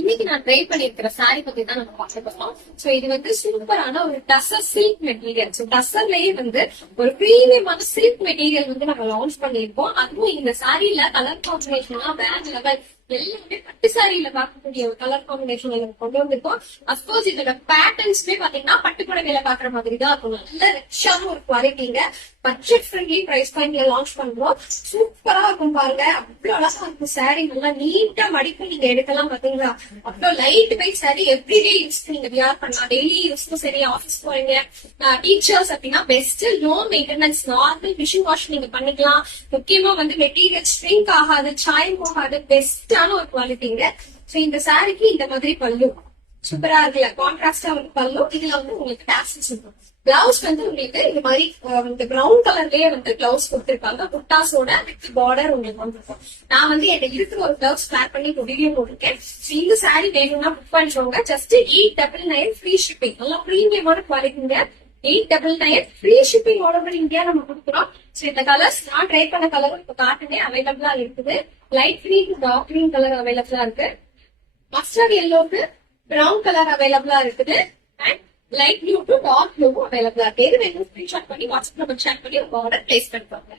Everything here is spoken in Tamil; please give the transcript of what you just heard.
இன்னைக்கு நான் ட்ரை பண்ணிருக்கிற சாரி பத்தி தான் நம்ம பார்க்க போறோம். சோ இது வந்து சூப்பரான ஒரு டசர் சில்க் மெட்டீரியல். சோ டசர்லயே வந்து ஒரு பிரீமியமான சில்க் மெட்டீரியல் வந்து நம்ம லான்ச் பண்ணிருக்கோம். அதுவும் இந்த சாரில கலர் காம்பினேஷன்லாம் வேற லெவல். எல்லாமே பட்டு சாரியில பார்க்கக்கூடிய ஒரு கலர் காம்பினேஷன் கொண்டு வந்திருக்கோம். அப்கோர்ஸ் இதோட பேட்டர்ன்ஸ்மே பாத்தீங்கன்னா பட்டு புடவையில பாக்குற மாதிரி தான் இருக்கும். நல்ல ரிச்சாவும் ஒரு குவாலிட்டிங்க. பட்ஜெட் ஃப்ரெண்ட்லி பிரைஸ் பாயிண்ட்ல லான்ச் பண்றோம். சூப்பரா இருக்கும் பாருங்க. அவ்வளவு அழகா இருக்கும் சாரி. நல்லா நீட்டா மடிப்பு நீங்க எடுக்கலாம் பாத்தீங்களா. அவ்வளவு light weight sorry. Everyday use நீங்க வியர் பண்ணலாம். டெய்லி யூஸ்க்கும் சரி, ஆபீஸ் போறீங்க, டீச்சர்ஸ் அப்படின்னா best. Low maintenance, normal machine wash நீங்க பண்ணிக்கலாம். முக்கியமா வந்து மெட்டீரியல் ஸ்ட்ரிங்க் ஆகாது, சாயம் போகாது, பெஸ்டான ஒரு குவாலிட்டிங்க. சோ இந்த சாரிக்கு இந்த மாதிரி பல்லு சூப்பரா இருக்குல்ல, கான்ட்ராஸ்டா ஒரு பல்லு. இதுல வந்து உங்களுக்கு டாசல்ஸ் இருக்கும். பிளவுஸ் வந்து உங்களுக்கு இந்த மாதிரி இந்த பிரவுன் கலர்லயே வந்து பிளவுஸ் கொடுத்திருக்காங்க. புட்டாஸோட பார்டர் உங்களுக்கு வந்துருக்கும். நான் வந்து என்ன இருக்கிற ஒரு பிளவுஸ் பேர் பண்ணி வீடியோ போட்டிருக்கேன். இந்த சாரி வேணும்னா புக் பண்ணிக்கோங்க. Just 899 free shipping. நல்லா பிரீமியமான குவாலிட்டிங்க. 899 free shipping all over India நம்ம கொடுக்குறோம். சோ இந்த கலர்ஸ் நான் ட்ரை பண்ண கலரும் இப்ப காட்டுனே அவைலபிளா இருக்குது. Light green, dark green colour அவைலபிளா இருக்கு. மஸ்டர்ட் எல்லோக்கு பிரவுன் கலர் அவைலபிளா இருக்குது. And light blue to dark blue அவைலபிளா இருக்கு. எது வேணும் ஸ்கிரீன்ஷாட் பண்ணி வாட்ஸ்அப் நம்பர் ஷேர் பண்ணி உங்க ஆர்டர் பிளேஸ் பண்ணிப்பாங்க.